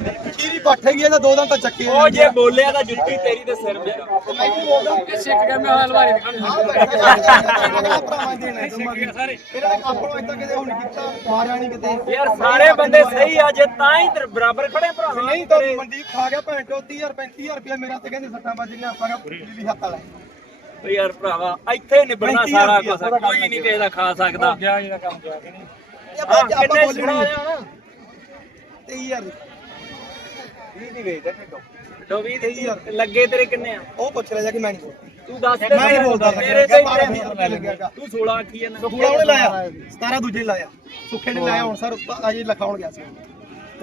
ਖੀਰੀ ਪੱਠ ਹੈਗੀ ਇਹਦਾ ਦੋ ਦਿਨ ਤਾਂ ਚੱਕੇ ਉਹ ਜੇ ਬੋਲਿਆ ਤਾਂ ਜੁੱਤੀ ਤੇਰੀ ਤੇ ਸਿਰ ਮੇਰਾ ਮੈਂ ਕੀ ਬੋਲਦਾ ਸਿੱਖ ਕੇ ਮੈਂ ਹਲਵਾਰੀ ਦੀ ਖਾਣੀ ਹਾਂ ਭਰਾਵਾਂ ਦੇ ਨੇ ਸਾਰੇ। ਇਹਨਾਂ ਨੇ ਆਪਾਂ ਨੂੰ ਇੱਦਾਂ ਕਿਤੇ ਹੁਣ ਕੀਤਾ ਮਾਰਿਆ ਨਹੀਂ ਕਿਤੇ। ਯਾਰ ਸਾਰੇ ਬੰਦੇ ਸਹੀ ਆ ਜੇ ਤਾਂ ਹੀ ਤੇ ਬਰਾਬਰ ਖੜੇ ਭਰਾਵਾ ਨਹੀਂ ਤਾਂ ਮਨਦੀਪ ਖਾ ਗਿਆ ਭੈਣ ਚੋ 30000 35000 ਰੁਪਇਆ ਮੇਰਾ ਤੇ ਕਹਿੰਦੇ ਸੱਟਾਂ ਵੱਜ ਗਈਆਂ ਆਪਾਂ ਕਾ ਵੀ ਹੱਥ ਵਾਲਾ ਓ ਯਾਰ ਭਰਾਵਾ ਇੱਥੇ ਨਿਬੜਨਾ ਪੈਂਤੀ ਸਾਰਾ ਰੁਪਈਆ ਕੁਝ ਕੋਈ ਨਹੀਂ ਕਿਸੇ ਦਾ ਖਾ ਸਕਦਾ। ਗਿਆ ਜਿਹੜਾ ਕੰਮ ਗਿਆ ਕਿ ਨਹੀਂ? ਇਹ ਆਪਾਂ ਆਹ, ਆਪਾਂ ਕਿੰਨੇ ਬੋਲਣੀ ਸੁਣਾ ਲਿਆ 23000 20 ਦੀ ਵੇਚਦਾ ਟੋ 20 ਦੀ ਲੱਗੇ ਤੇਰੇ ਕਿੰਨੇ ਆ? ਉਹ ਪੁੱਛ ਰਿਹਾ ਕਿ ਮੈਂ ਨਹੀਂ ਬੋਲਦਾ। ਤੂੰ ਦੱਸ ਦੇ ਮੈਂ ਨਹੀਂ ਬੋਲਦਾ ਤੇਰੇ ਤੇ ਬਾਰਾਂ ਹਜ਼ਾਰ ਰੁਪਇਆ ਲੱਗਿਆ ਤੂੰ 16 ਆਖੀ ਜਾਂਦਾ। ਸੁਖਲਾ ਉਹਨੇ ਲਾਇਆ। 17 ਦੂਜੇ ਨੇ ਲਾਇਆ। ਸੁੱਖੇ ਨੇ ਲਾਇਆ ਹੁਣ ਸਰ ਅਜੇ ਲਿਖਾਉਣ ਗਿਆ ਸੀ।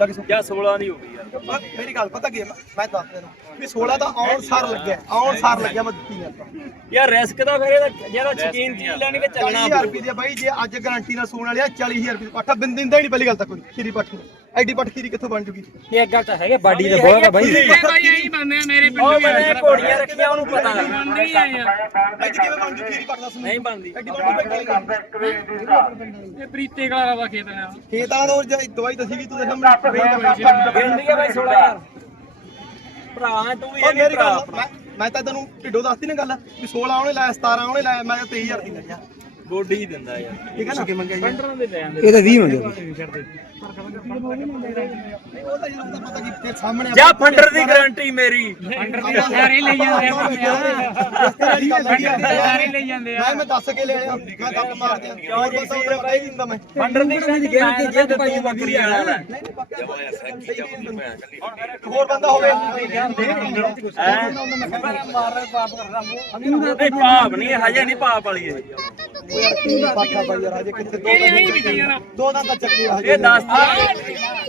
ਲੱਗ ਸੁੱਖ। ਜਾਂ 16 ਦੀ ਹੋ ਗਈ ਯਾਰ। ਪਰ ਮੇਰੀ ਗੱਲ ਪਤਾ ਕੀ ਹੈ ਮੈਂ ਦੱਸ ਤੈਨੂੰ ਵੀ 16 ਤਾਂ ਆਉਣ ਸਾਰ ਲੱਗਿਆ। ਆਉਣ ਸਾਰ ਲੱਗਿਆ ਮੈਂ ਦਿੱਤੀ ਨੇ ਆਪਾਂ। ਯਾਰ ਰਿਸਕ ਦਾ ਫਿਰ ਇਹਦਾ ਜਿਹੜਾ ਸ਼ਕੀਨ ਚੀਜ਼ ਲੈਣੀ ਕਿ ਚੱਲਣਾ 40000 ਰੁਪਏ ਦੀ ਬਾਈ ਜੇ ਅੱਜ ਗਾਰੰਟੀ ਨਾਲ ਸੂਣ ਵਾਲਿਆ 40000 ਰੁਪਏ ਪਾਠਾ ਬਿੰਦ ਦਿੰਦਾ ਹੀ ਨਹੀਂ ਪਹਿਲੀ ਗੱਲ ਤਾਂ ਕੋਈ। ਖੀਰੀ ਪੱਠ ਨੂੰ। ਐਡੀ ਪੱਠ ਖੀਰੀ ਕਿੱਥੋਂ ਬਣ ਜੂਗੀ? ਇਹ ਇੱਕ ਗੱਲ ਤਾਂ ਹੈਗੇ ਬਾਡੀ ਦੇ ਬਹੁਤ ਆ ਬਾਈ। ਇਹ ਬਾਈ ਇਹੀ ਬੰਦੇ ਆ ਮੇਰੇ ਪਿੰਡ ਉਹ ਘੋੜੀਆਂ ਰੱਖੀਆਂ ਉਹਨੂੰ ਪਤਾ ਬੰਦੇ ਆ ਐਡੀ ਕਿਵੇਂ ਬਣ ਜੂ ਖੀਰੀ ਪੱਠ ਦੱਸ ਨਹੀਂ ਬਣਦੀ। ਐਡੀ ਬਣ ਜੂ ਇਹ ਪ੍ਰੀਤੇ ਕਲਾ ਦਾ ਖੇਤ ਆ। ਖੇਤਾਂ ਤੋਂ ਜੇ ਦਵਾਈ ਦੱਸੀ ਵੀ ਤੂੰ ਦੇ ਸਾਹਮਣੇ ਗਿਣਦੀ ਆ ਬਾਈ 16000 ਭਰਾ ਤੂੰ ਵੀ ਉਹ ਇਹ ਮੇਰੀ ਗੱਲ ਮੈਂ ਮੈਂ ਤਾਂ ਤੈਨੂੰ ਢਿੱਡੋ ਦੱਸਦੀ ਨਾ ਗੱਲ ਵੀ 16 ਉਹਨੇ ਲਾਇਆ 17 ਉਹਨੇ ਲਾਇਆ ਮੈਂ ਤਾਂ 23000 ਦੀ ਲਾਇਆ ਗੋਡੀ ਹੀ ਦਿੰਦਾ ਯਾਰ। ਠੀਕ ਹੈ ਨਾ? ਕਿ ਮੰਗਿਆ ਪੰਡਰਾਂ ਦੇ ਲੈ ਆਂਦੇ ਇਹ ਤਾਂ 20 ਮੰਗੇ ਉਹ ਤਾਂ ਜਦੋਂ। ਪਤਾ ਕੀ ਤੇ ਸਾਹਮਣੇ ਜਾਂ ਫੰਡਰ ਦੀ ਗਾਰੰਟੀ ਮੇਰੀ। ਅੰਡਰ ਦੀ ਸਾਰੇ ਲਈ ਜਾਂਦੇ ਆ ਸਾਰੇ ਲਈ ਜਾਂਦੇ ਆ। ਮੈਂ ਮੈਂ ਦੱਸ ਕੇ ਲੈ ਆਇਆ ਮੈਂ ਗੱਪ ਮਾਰ ਦਿਆਂ। ਕਿਉਂ ਜੀ? ਸੀ ਪਤਾ ਹੀ ਦਿੰਦਾ ਮੈਂ। ਫੰਡਰ ਦੀ ਗਾਰੰਟੀ ਜੇ ਤੇ ਭਾਈ ਬੱਕਰੀ ਵਾਲਾ ਨਹੀਂ ਨਹੀਂ ਪੱਕਾ। ਹੋਰ ਬੰਦਾ ਹੋਵੇ। ਨਹੀਂ ਪਾਪ ਨਹੀਂ ਹਜੇ ਨਹੀਂ ਪਾਪ ਵਾਲੀ ਇਹ ਪਾਠਾ ਬਾਈ ਯਾਰ ਹਜੇ ਕਿੱਥੇ ਦੋ ਇਹ ਨਹੀਂ ਵਿਕੀ ਜਾਣਾ ਦੋ ਦਿਨ ਤਾਂ ਚੱਕੇ ਹਜੇ। ਇਹ ਦੱਸ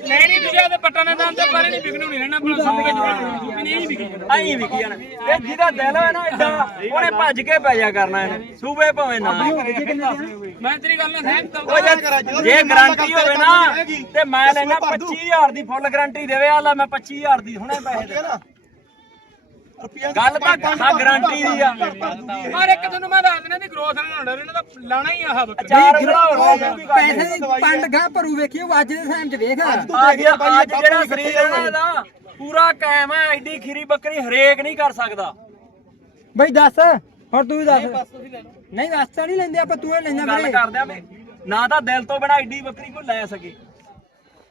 ਲੈਣੀ ਤੁਸੀਂ ਤੇ ਪੱਟਾਂ ਦੇ ਦਮ ਤੇ ਪਰ ਨਹੀਂ ਵਿਕਣੂ ਨਹੀਂ ਰਹਿਣਾ ਆਪਣਾ ਸਭ ਕੁਝ ਨਹੀਂ ਵਿਕੀ। ਜਾਣਾ ਆਈ ਵਿਕੀ ਜਾਣਾ। ਇਹ ਜਿਹਦਾ ਦਿਲ ਹੈ ਨਾ ਇਦਾਂ ਉਹਨੇ ਭੱਜ ਕੇ ਪੈ ਜਾ ਕਰਨਾ ਇਹਨੇ। ਸੂਬੇ ਭਾਵੇਂ ਨਾ। ਮੈਂ ਤੇਰੀ ਗੱਲ ਨਾਲ ਸਹਿਮਤ ਉਹ ਜੇ ਜੇ ਗਾਰੰਟੀ ਹੋਵੇ ਨਾ ਤੇ ਮੈਂ ਲੈਣਾ 25000 ਦੀ। ਫੁੱਲ ਗਾਰੰਟੀ ਦੇਵੇ। ਆ ਲੈ ਮੈਂ 25000 ਦੀ ਹੁਣੇ ਪੈਸੇ ਦੇ। ਗੱਲ ਤਾਂ ਹਾਂ ਗਾਰੰਟੀ ਦੀ ਆ। ਪਰ ਇੱਕ ਤੁਹਾਨੂੰ ਮੈਂ ਦੱਸ ਦਿੰਦਾ ਦੀ ਗਰੋਥ ਨਾਲ ਹੁੰਦਾ ਇਹਨਾਂ ਦਾ ਲਾਣਾ ਹੀ ਆਹ ਬੱਕਰੀ। ਚਾਰ ਪੈਸੇ ਦੀ ਪੰਡ ਗਾ ਭਰੂ ਵੇਖਿਓ ਅੱਜ ਦੇ ਟਾਈਮ 'ਚ ਵੇਖ। ਅੱਜ ਅੱਜ ਜਿਹੜਾ ਸਰੀਰ ਹੈ ਨਾ ਇਹਦਾ ਪੂਰਾ ਕਾਇਮ ਹੈ ਐਡੀ ਖੀਰੀ ਬੱਕਰੀ ਹਰੇਕ ਨਹੀਂ ਕਰ ਸਕਦਾ। ਬਈ ਦੱਸ ਹੁਣ ਤੂੰ ਵੀ ਦੱਸ। ਨਹੀਂ ਦੱਸ ਤਾਂ ਨਹੀਂ ਲੈਂਦੇ ਆਪਾਂ ਤੂੰ ਇਹ ਲੈਂਦਾ ਗੱਲ ਵੀਰੇ। ਕਰਦੇ ਆ ਵੀ ਨਾ ਤਾਂ ਦਿਲ ਤੋਂ ਬਿਨਾ ਐਡੀ ਬੱਕਰੀ ਕੋਈ ਲੈ ਸਕੇ।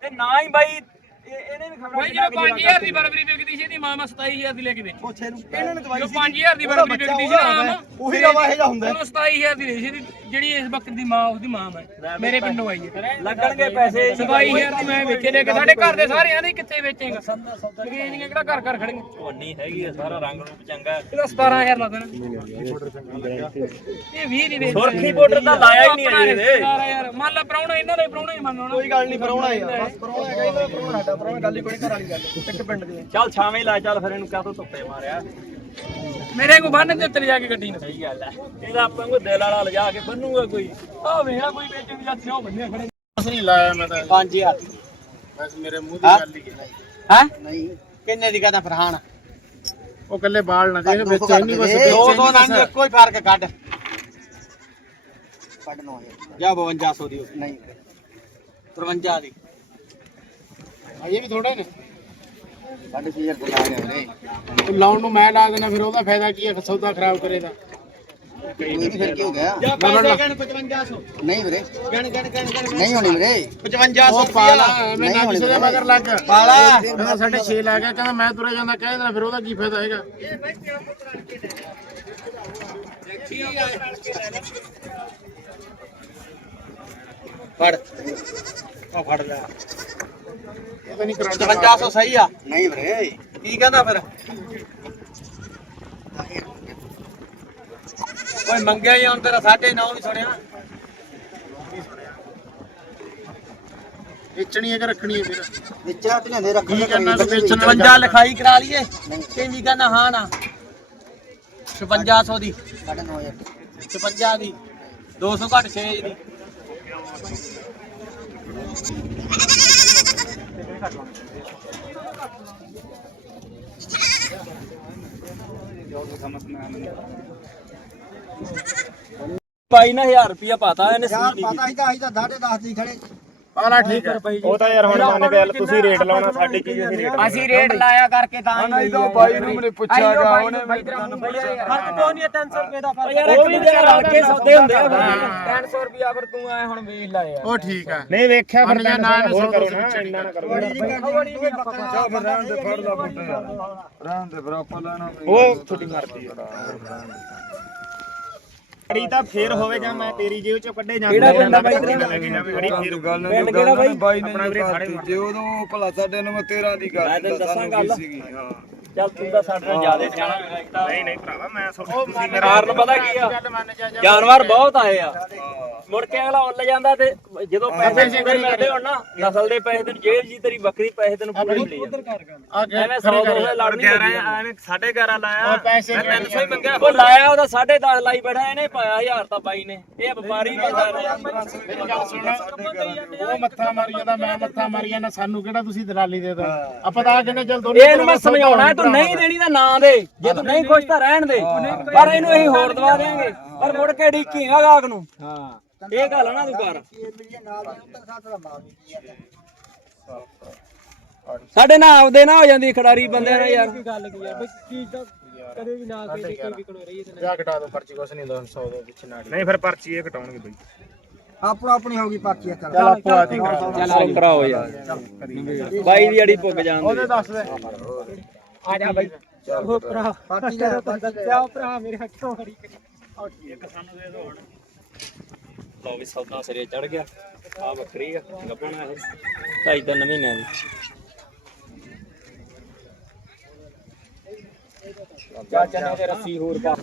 ਤੇ ਨਾ ਹੀ ਬਾਈ ਇਹਨੇ ਵੀ ਖਬਰਾਂ ਬਾਈ ਜਿਹੜਾ 5000 ਦੀ ਬਰਬਰੀ ਵਿਕਦੀ ਸੀ ਇਹਦੀ ਮਾਂ ਮੈਂ 27000 ਦੀ ਲੈ ਕੇ ਵੇਚੀ। ਪੁੱਛੇ ਨੂੰ ਇਹਨਾਂ ਨੇ ਦਵਾਈ ਜੋ 5000 ਦੀ ਬਰਬਰੀ ਵਿਕਦੀ ਸੀ ਨਾ ਉਹੀ ਰਵਾ ਇਹ ਜਾ ਹੁੰਦਾ ਉਹਨੂੰ 27000 ਦੀ ਲਈ ਸੀ ਇਹਦੀ- ਜਿਹੜੀ ਇਸ ਬੱਕਰੀ ਦੀ ਮਾਂ ਉਹਦੀ ਮਾਂ ਮੈਂ ਮੇਰੇ ਪਿੰਡੋਂ ਆਈ ਹੈ। ਲੱਗਣਗੇ ਪੈਸੇ 27000 ਦੀ ਮੈਂ ਵੇਚੇ ਲੈ ਕੇ ਸਾਡੇ ਘਰ ਦੇ ਸਾਰੇ ਆਂਦੇ ਕਿੱਥੇ ਵੇਚੇਗਾ? ਮਗੇਜੀਆਂ ਕਿਹੜਾ ਘਰ ਘਰ ਖੜੀਆਂ? ਝੋਨੀ ਹੈਗੀ ਆ ਸਾਰਾ ਰੰਗ ਰੂਪ ਚੰਗਾ ਹੈ। ਇਹਦਾ 17000 ਲਾ ਦੇਣਾ। ਇਹ 20 ਦੀ ਵੇਚ ਸੁਰਖੀ ਬਾਰਡਰ ਤਾਂ ਲਾਇਆ ਹੀ ਨਹੀਂ ਅਜੇ ਇਹਦੇ। ਯਾਰ। ਮੰਨ ਲਾ ਪ੍ਰਾਹੁਣਾ ਇਹਨਾਂ ਦਾ ਹੀ ਪ੍ਰਾਹੁਣਾ ਹੀ ਮੰਨਣਾ। ਕੋਈ ਗੱਲ ਨਹੀਂ ਪਰਉਣਾ ਯਾਰ ਬਸ ਪਰਉਣਾ ਹੈਗਾ ਇਹਦਾ ਪਰਉਣਾ ਸਾਡਾ। ਪਰਉਣਾ ਗੱਲ ਹੀ ਕੋਈ ਘਰ ਵਾਲੀ ਗੱਲ ਇੱਕ ਪਿੰਡ ਦੀ ਚੱਲ ਛਾਵੇਂ ਲਾ ਚੱਲ ਫਿਰ ਇਹਨੂੰ ਕਾਹਤੋਂ ਧੁੱਪੇ ਮਾਰਿਆ? ਮੇਰੇ ਕੋ ਬੰਨ ਤੇ ਉੱਤੇ ਜਾ ਕੇ ਗੱਡੀ ਨੂੰ। ਸਹੀ ਗੱਲ ਹੈ। ਇਹਦਾ ਆਪਾਂ ਨੂੰ ਦਿਲ ਵਾਲਾ ਲਿਜਾ ਕੇ ਬੰਨੂਗਾ ਕੋਈ। ਆ ਵੇਖਾ ਕੋਈ ਵੇਚਣ ਦੀ ਜਾਂਦੀ ਉਹ ਬੰਨਿਆ ਖੜੇ। ਨਹੀਂ ਲਾਇਆ ਮੈਂ ਤਾਂ। 5000 ਬਸ ਮੇਰੇ ਮੂੰਹ ਦੀ ਗੱਲ ਹੀ ਹੈ। ਹੈ? ਨਹੀਂ। ਕਿੰਨੇ ਦੀ ਕਹਦਾ ਫਰਹਾਨ ਉਹ ਕੱਲੇ ਬਾਲ ਨਾ ਦੇਖ ਵਿੱਚ ਇੰਨੀ ਬਸ ਦੋ ਦੋ ਨੰਗ ਕੋਈ ਫ਼ਰਕ ਕੱਢ। ਕੱਢ ਨੋ ਜਾ 5200 ਦੀ। ਨਹੀਂ। 53 ਦੀ। ਅਜੇ ਵੀ ਥੋੜਾ ਨੇ ਕੱਢ 6000 ਤੋਂ ਲਾ ਗਿਆ ਵੀਰੇ ਤੂੰ ਲਾਉਣ ਨੂੰ ਮੈਂ ਲਾ ਦੇਣਾ ਫਿਰ ਉਹਦਾ ਫਾਇਦਾ ਕੀ ਹੈ ਸੌਦਾ ਖਰਾਬ ਕਰੇਗਾ ਨਹੀਂ ਫਿਰ ਕੀ ਹੋ ਗਿਆ? ਜਾ ਪੈਸੇ ਗਣ 5500 ਨਹੀਂ ਵੀਰੇ। ਗਣ ਗਣ ਗਣ ਨਹੀਂ ਹੋਣੀ ਵੀਰੇ। 5500 ਉਹ ਪਾਲਾ ਐਵੇਂ ਨਾ ਕਿਸੇ ਦੇ ਮਗਰ ਲੱਗ। ਪਾਲਾ। ਕਹਿੰਦਾ ਸਾਡੇ 6 ਲੈ ਗਿਆ ਕਹਿੰਦਾ ਮੈਂ ਤੁਰਿਆ ਜਾਂਦਾ ਕਹਿ ਦੇਣਾ ਫਿਰ ਉਹਦਾ ਕੀ ਫਾਇਦਾ ਹੈਗਾ? ਫੜ। ਉਹ ਫੜ ਲੈ। ਇਹ ਤਾਂ ਨਹੀਂ ਕਰਾਂਦਾ 5500 ਸਹੀ ਆ। ਨਹੀਂ ਵੀਰੇ। ਕੀ ਕਹਿੰਦਾ ਫਿਰ? ਓਏ ਮੰਗਿਆ ਹੀ ਹੁਣ ਤੇਰਾ 9.5 ਵੀ ਸੁਣਿਆ। ਵੇਚਣੀ ਹੈ ਕਿ ਰੱਖਣੀ ਹੈ ਫਿਰ? ਵਿਚਾ ਤੇ ਲੈਂਦੇ ਰੱਖ ਕੀ ਕਰਨਾ ਤੂੰ ਵੇਚਣ 55 ਲਿਖਾਈ ਕਰਾ ਲਈਏ। ਕਿੰਨੀ ਕਹਿੰਦਾ ਹਾਂ ਨਾ। 5500 ਦੀ। 9500 56 ਦੀ। 200 ਘੱਟ 6 ਦੀ। ਬਾਈ ਨਾ 1000 ਰੁਪਇਆ ਪਾਤਾ ਇਹਨੇ ਸੂਈ ਨਹੀਂ ਪਤਾ ਹੀ ਤਾਂ ਅਸੀਂ ਤਾਂ 10.5 ਦੀ ਖੜੇ। ਆਲਾ ਠੀਕ ਹੈ। ਉਹ ਤਾਂ ਯਾਰ ਹੁਣ ਮੰਨ ਕੇ ਤੁਸੀਂ ਰੇਟ ਲਾਉਣਾ ਸਾਡੀ ਚੀਜ਼ ਅਸੀਂ ਰੇਟ ਅਸੀਂ ਰੇਟ ਲਾਇਆ ਕਰਕੇ ਤਾਂ ਨਹੀਂ ਤਾਂ ਬਾਈ ਨੂੰ ਮੈਨੇ ਪੁੱਛਿਆਗਾ ਉਹਨੇ ਫ਼ਰਕ ਕੋਈ ਨਹੀਂ 300 ਰੁਪਏ ਦਾ ਫ਼ਰਕ। ਯਾਰ ਇੱਕ ਦੂਜੇ ਨਾਲ ਰਲ ਕੇ ਸੌਦੇ ਹੁੰਦੇ ਆ ਫਿਰ। 300 ਰੁਪਏ ਫਿਰ ਤੂੰ ਆਏ ਹੁਣ ਵੇਚ ਲਾ ਯਾਰ। ਉਹ ਠੀਕ ਹੈ। ਨਹੀਂ ਵੇਖਿਆ ਫਿਰ ਮੰਨ ਲਿਆ ਨਾ ਹੋਰ ਸੌ ਕਰੋ ਦੋ ਨਾ ਸੌ ਇੰਨਾ ਨਾ ਕਰੋ। ਉਹ ਛੁੱਟੀ ਮਾਰਦੀ ਅੜੀ ਤਾਂ ਫੇਰ ਹੋਵੇ ਜਾਂ ਮੈਂ ਤੇਰੀ ਜੇਬ ਚੋਂ ਕੱਢੇ ਜਾਂ ਕਿਹੜਾ ਪਿੰਡ ਆ ਬਾਈ? ਅੜੀ ਫੇਰ ਪਿੰਡ ਕਿਹੜਾ ਬਾਈ? ਆਪਣਾ ਵੀਰੇ ਸਾਡੇ ਜੇ ਉਦੋਂ ਭਲਾ ਸਾਡੇ ਨੂੰ ਮੈਂ 13 ਦੀ ਮੈਂ ਗੱਲ ਤੈਨੂੰ ਦੱਸਾਂ ਗੱਲ। ਸੀਗੀ। ਹਾਂ ਚੱਲ ਤੂੰ ਤਾਂ ਸਾਡੇ ਨਾਲ ਜ਼ਿਆਦਾ ਜਾਣਾ ਨਹੀਂ ਨਹੀਂ ਭਰਾਵਾ ਮੈਂ ਸੋ ਕਾਰਨ ਪਤਾ ਕੀ ਆ ਜਾਨਵਰ ਬਹੁਤ ਆਏ ਆ। ਮੁੜ ਕੇ ਅਗਲਾ ਉੱਲ ਜਾਂਦਾ ਤੇ ਜਦੋਂ ਪੈਸੇ ਪੂਰੇ ਮਿਲਦੇ ਹੋਣ ਨਾ ਨਸਲ ਦੇ ਪੈਸੇ ਤੈਨੂੰ ਜੇਬ ਜੀ ਤੇਰੀ ਬੱਕਰੀ ਪੈਸੇ ਤੈਨੂੰ ਪੂਰੇ ਮਿਲੀ ਜਾਂਦੇ। ਐਵੇਂ 100 200 ਲੜ ਨਹੀਂ ਐਵੇਂ 11.5 ਲਾਇਆ। ਪੈਸੇ ਮੈਂ 300 ਹੀ ਮੰਗਿਆ। ਉਹ ਲਾਇਆ ਉਹਦਾ 10.5 ਲਾਈ ਬੈਠਾ ਇਹਨੇ ਪਾਇਆ 1000 ਤਾਂ ਬਾਈ ਨੇ। ਇਹ ਵਪਾਰੀ ਬੰਦਾ ਮੇਰੀ ਗੱਲ ਸੁਣ। ਉਹ ਮੱਥਾ ਮਾਰੀ ਜਾਂਦਾ ਮੈਂ ਮੱਥਾ ਮਾਰੀ ਜਾਂਦਾ ਸਾਨੂੰ ਕਿਹੜਾ ਤੁਸੀਂ ਦਲਾਲੀ ਦੇ ਦੋ ਆਪਾਂ ਤਾਂ ਕਹਿੰਦੇ ਚਲ ਦੋਨੇ ਇਹਨੂੰ ਮੈਂ ਸਮਝਾਉਣਾ ਤੂੰ ਨਹੀਂ ਦੇਣੀ ਤਾਂ ਨਾ ਦੇ। ਜੇ ਤੂੰ ਨਹੀਂ ਖੁਸ਼ ਤਾਂ ਰਹਿਣ ਦੇ। ਪਰ ਇਹਨੂੰ ਅਸੀਂ ਹੋਰ ਦਵਾ ਦੇਾਂਗੇ ਪਰ ਮੁੜ ਕੇ ਢੀਕੀਗਾ ਗਾਹਕ ਨੂੰ। ਹਾਂ। ਇਹ ਗੱਲ ਆ ਨਾ ਤੂੰ ਕਰ। ਸਾਡੇ ਨਾਲ ਆਪਦੇ ਨਾ ਹੋ ਜਾਂਦੀ ਖਿਡਾਰੀ ਬੰਦਿਆਂ ਨਾਲ ਯਾਰ। ਗੱਲ ਕੀ ਆ ਬਈ ਚੀਜ਼ ਤਾਂ ਕਦੇ ਵੀ ਨਾ ਕੋਈ ਕੋਈ ਵਿਕਣੋ ਰਹੀ ਹੈ ਜਾ ਘਟਾ ਦੋ ਪਰਚੀ ਕੁਛ ਨਹੀਂ 200 ਦੇ ਵਿੱਚ ਨਾ ਨਹੀਂ ਫਿਰ ਪਰਚੀ ਇਹ ਕਟਾਉਣਗੇ ਬਈ। ਆਪੋ ਆਪਣੀ ਹੋ ਗਈ ਪਾਕੀ ਆ ਚੱਲ ਆਪੋ ਆਤੀ ਕਰਾ। ਦੋ ਚੱਲ ਕਰਾਓ ਯਾਰ। ਬਾਈ ਦੀ ਅੜੀ ਪੁੱਗ ਜਾਂਦੀ। ਉਹਦੇ ਦੱਸ ਦੇ। ਆ ਜਾ ਬਈ। ਉਹ ਭਰਾ। ਪਾਕੀ ਦਾ ਬੰਦਾ ਕਿਆ ਭਰਾ ਮੇਰੇ ਹੱਥੋਂ ਖੜੀ ਲਓ ਵੀ ਸੌਦਾ ਸਿਰੇ ਚੜ ਗਿਆ। ਆ ਬੱਕਰੀ ਆ ਗੱਪਣਾ ਇਹ। ਢਾਈ ਤਿੰਨ ਮਹੀਨਿਆਂ ਦੀ। ਚਾਚਾ ਨੇ ਤੇ ਰੱਸੀ ਹੋਰ ਪਾ।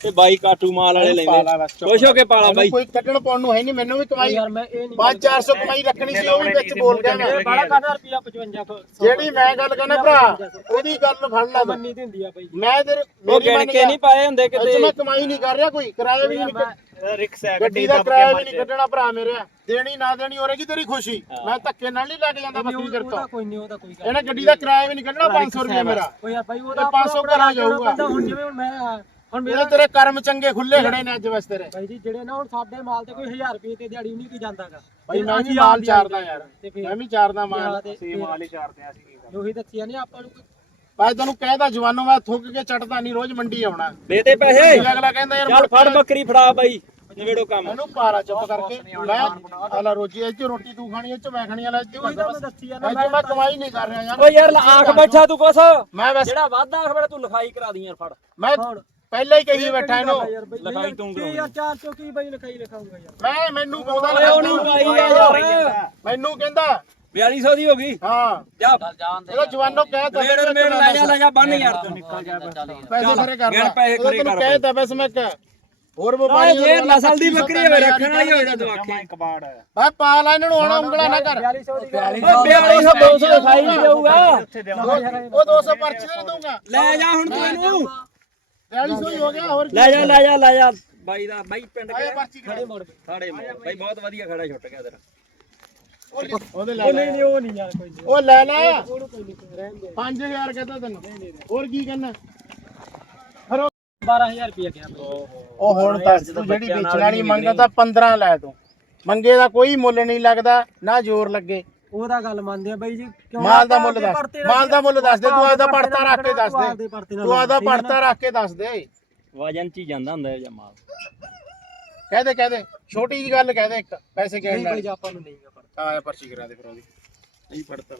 ਤੇ ਬਾਈ ਕਾਟੂ ਮਾਲ ਵਾਲੇ ਲੈਂਦੇ। ਖੁਸ਼ ਹੋ ਕੇ ਪਾਲਾ ਬਾਈ। ਕੋਈ ਕੱਢਣ ਪਾਉਣ ਨੂੰ ਹੈ ਨਹੀਂ ਮੈਨੂੰ ਵੀ ਕਮਾਈ ਯਾਰ ਮੈਂ ਇਹ ਨਹੀਂ 5-400 ਕਮਾਈ ਰੱਖਣੀ ਸੀ ਉਹ ਵੀ ਵਿੱਚ ਬੋਲ ਗਿਆ ਮੈਂ ਬੜਾ ਕਰਦਾ ਰੁਪਿਆ 55 ਕੋ ਜਿਹੜੀ ਮੈਂ ਗੱਲ ਕਹਿੰਦਾ ਭਰਾ ਉਹਦੀ ਗੱਲ ਫੜ ਲਾ। ਮੰਨੀ ਆ ਬਈ। ਮੈਂ ਤੇਰੇ ਉਹ ਗਿਣ ਕੇ ਨਹੀਂ ਪਾਏ ਹੁੰਦੇ ਕਿਤੇ। ਮੈਂ ਕਮਾਈ ਨਹੀਂ ਕਰ ਰਿਹਾ ਕੋਈ ਕਿਰਾਇਆ ਵੀ ਨਹੀਂ ਰਿਕਸ ਹੈ ਗੱਡੀ ਦਾ ਕਿਰਾਇਆ ਵੀ ਨਹੀਂ ਕੱਢਣਾ ਭਰਾ ਮੇਰੇ। ਦੇਣੀ ਨਾ ਦੇਣੀ ਹੋਰੇਗੀ ਤੇਰੀ ਖੁਸ਼ੀ? ਮੈਂ ਧੱਕੇ ਨਾਲ ਨਹੀਂ ਲੈ ਕੇ ਜਾਂਦਾ ਬੱਕਰੀ ਤੇਰੇ ਤੋਂ। ਉਹਦਾ ਕੋਈ ਨਹੀਂ ਉਹਦਾ ਕੋਈ ਗੱਲ ਇਹਨੇ ਗੱਡੀ ਦਾ ਕਿਰਾਇਆ ਵੀ ਨਹੀਂ ਕੱਢਣਾ 500 ਰੁਪਏ ਮੇਰਾ। ਉਹ ਯਾਰ ਬਾਈ ਉਹਦਾ 500 ਘਰਾਂ ਜਾਊਗਾ। ਬੰਦਾ ਹੁਣ ਜਿਵੇਂ ਹੁਣ ਮੈਂ ਆ, ਹੁਣ ਇਹਦੇ ਮੇਰਾ ਤੇਰੇ ਕਰਮ ਚੰਗੇ ਖੁੱਲੇ ਖੜੇ ਨੇ ਅੱਜ ਵਸ ਤੇਰੇ। ਬਾਈ ਜੀ ਜਿਹੜੇ ਨਾ ਹੁਣ ਸਾਡੇ ਮਾਲ ਤੇ ਕੋਈ 1000 ਰੁਪਏ ਤੇ ਦਿਹਾੜੀ ਨਹੀਂ ਕੀ ਜਾਂਦਾਗਾ। ਭਾਈ ਮੈਂ ਵੀ ਮਾਲ ਚਾਰਦਾ ਯਾਰ। ਮੈਂ ਵੀ ਚਾਰਦਾ ਮਾਲ। ਤੇ ਮਾਲ ਹੀ ਚਾਰਦੇ ਆ ਸੀ ਉਹੀ ਦੱਸਿਆ ਨਹੀਂ ਆਪਾਂ ਨੂੰ। ਕੋਈ- ਭਾਈ ਤੈਨੂੰ ਕਹਿਦਾ ਜਵਾਨੋ ਮੈਂ ਥੁੱਕ ਕੇ ਚਟਦਾ ਨਹੀਂ ਰੋਜ਼ ਮੰਡੀ ਆਉਣਾ। ਦੇ ਦੇ ਪੈਸੇ। ਅਗਲਾ ਕਹਿੰਦਾ ਯਾਰ ਚੱਲ ਫੜ ਬੱਕਰੀ ਫੜਾ ਬਾਈ। ਨਵੇੜੋ ਕੰਮ। ਮੈਨੂੰ ਪਾਰਾ ਚੁੱਪ ਕਰਕੇ ਮੈਂ ਆਲਾ ਰੋਜੀ ਇਹ ਚ ਰੋਟੀ ਤੂੰ ਖਾਣੀ ਇਹ ਚ ਮੈਂ ਖਾਣੀ ਆਲਾ ਇਹ ਚ ਤਾਂ ਮੈਂ ਦੱਸੀ ਨਾ ਮੈਂ ਕਮਾਈ ਨਹੀਂ ਕਰ ਰਿਹਾ ਯਾਰ। ਓ ਯਾਰ ਆਖ ਬੈਠਾ ਤੂੰ ਕੁਛ। ਮੈਂ ਬਸ ਜਿਹੜਾ ਵਾਧਾ ਆਖ ਬੈਠਾ ਤੂੰ ਲਿਖਾਈ ਕਰਾ ਦੀ ਯਾਰ ਫੜ। ਮੈਂ ਪਹਿਲਾਂ ਹੀ ਕਹੀ ਬੈਠਾ ਇਹਨੂੰ। ਲਿਖਾਈ ਤੂੰ ਕੀ ਯਾਰ ਚਾਰ ਚੋਂ ਕੀ ਬਈ ਲਿਖਾਈ ਲਿਖਾਉਂਗਾ ਯਾਰ। ਮੈਂ ਮੈਨੂੰ ਆ ਯਾਰ। ਮੈਨੂੰ ਕਹਿੰਦਾ 4200 ਦੀ ਹੋ ਗਈ। ਹਾਂ। ਜਾ। ਇਹਦਾ ਜਵਾਨੋ ਕਹਿਤਾ ਮੇੜ ਮੇੜ ਲੈ ਜਾ ਲੈ ਜਾ ਬੰਨ ਯਾਰ। ਤੂੰ ਪੈਸੇ ਖਰੇ ਕਰ ਗਿਣ ਪੈਸੇ ਖਰੇ ਕਰ ਤੈਨੂੰ ਕਹਿਤਾ ਬਸ ਮੈਂ ਕਹਿ ਹੋਰ ਵਪਾਰੀ ਜੇ ਨਸਲ ਦੀ ਬੱਕਰੀ ਹੋਵੇ ਰੱਖਣ ਵਾਲੀ ਹੋਵੇ ਤਾਂ ਆਖੇ ਕਬਾੜ ਹੈ ਮੈਂ ਪਾ ਲੈ ਇਹਨਾਂ ਨੂੰ ਹੁਣ ਉਂਗਲਾ ਨਾ ਕਰ 4200 ਦੀ ਗੱਲ ਓਏ 4200 200 ਲਿਖਾਈ ਨਹੀਂ ਦੇਊਗਾ ਉਹ 200 ਪਰਚੀ ਦੇ ਦਊਂਗਾ ਲੈ ਜਾ ਹੁਣ ਤੂੰ ਇਹਨੂੰ 4200 ਹੀ ਹੋ ਗਿਆ ਹੋਰ ਲੈ ਜਾ ਲੈ ਜਾ ਲੈ ਜਾ ਬਾਈ ਦਾ ਬਾਈ ਪਿੰਡ ਆਏ ਕਿਹੜਾ ਪਰਚੀ ਖੜੇ ਮੋੜ ਬਾਈ ਬਹੁਤ ਵਧੀਆ ਖੜਾ ਛੁੱਟ ਗਿਆ ਤੇਰਾ ਉਹਦੇ ਲੈ ਲੈ ਨਹੀਂ ਉਹ ਨਹੀਂ ਯਾਰ ਕੋਈ ਉਹ ਲੈ ਲੈ ਉਹਨੂੰ ਕੋਈ ਨਹੀਂ ਰਹਿਣ ਦੇ 5000 ਕਹਿੰਦਾ ਤੈਨੂੰ ਹੋਰ ਕੀ ਕਹਿੰਦਾ 12000 ਰੁਪਏ ਗਿਆ ਬਈ। ਉਹ ਹੁਣ ਦੱਸ ਤੂੰ ਜਿਹੜੀ ਵੇਚਣ ਵਾਲੀ ਮੰਗਦਾ ਤਾਂ 15 ਲੈ ਤੂੰ। ਮੰਗੇ ਦਾ ਕੋਈ ਮੁੱਲ ਨਹੀਂ ਲੱਗਦਾ ਨਾ ਜ਼ੋਰ ਲੱਗੇ। ਉਹਦਾ ਗੱਲ ਮੰਨਦੇ ਆ ਬਾਈ ਜੀ ਕਿਉਂ ਮਾਲ ਦਾ ਆਪਾਂ ਮੁੱਲ ਆਪਦੇ ਦੱਸ ਪਰਤੇ ਮਾਲ ਦਾ ਮੁੱਲ ਦੱਸ ਦੇ ਤੂੰ ਆਦਾ ਆਪਦੇ ਪੜਤਾ ਰੱਖ ਕੇ ਦੱਸ ਤੂੰ ਆਪਦੇ ਦੇ ਪਰਤੇ ਨਾਲ ਤੂੰ ਆਦਾ ਠੀਕ ਹੈ ਨਾ? ਪੜਤਾ ਰੱਖ ਕੇ ਦੱਸ ਦੇ। ਵਜਨ ਚ ਹੀ ਜਾਂਦਾ ਹੁੰਦਾ ਇਹ ਜਾਂ ਮਾਲ। ਕਹਿ ਦੇ ਕਹਿ ਦੇ ਛੋਟੀ ਜੀ ਗੱਲ ਕਹਿ ਦੇ ਇੱਕ ਪੈਸੇ ਕਹਿਣ ਨਹੀਂ ਨਾਲ ਬਾਈ ਜੀ ਆਪਾਂ ਨੂੰ ਨਹੀਂ ਗਾ ਪਰਤਾ। ਆ ਪਰਚੀ ਕਰਾ ਦੇ ਫਿਰ ਉਹਦੀ। ਨਹੀਂ ਪੜਤਾ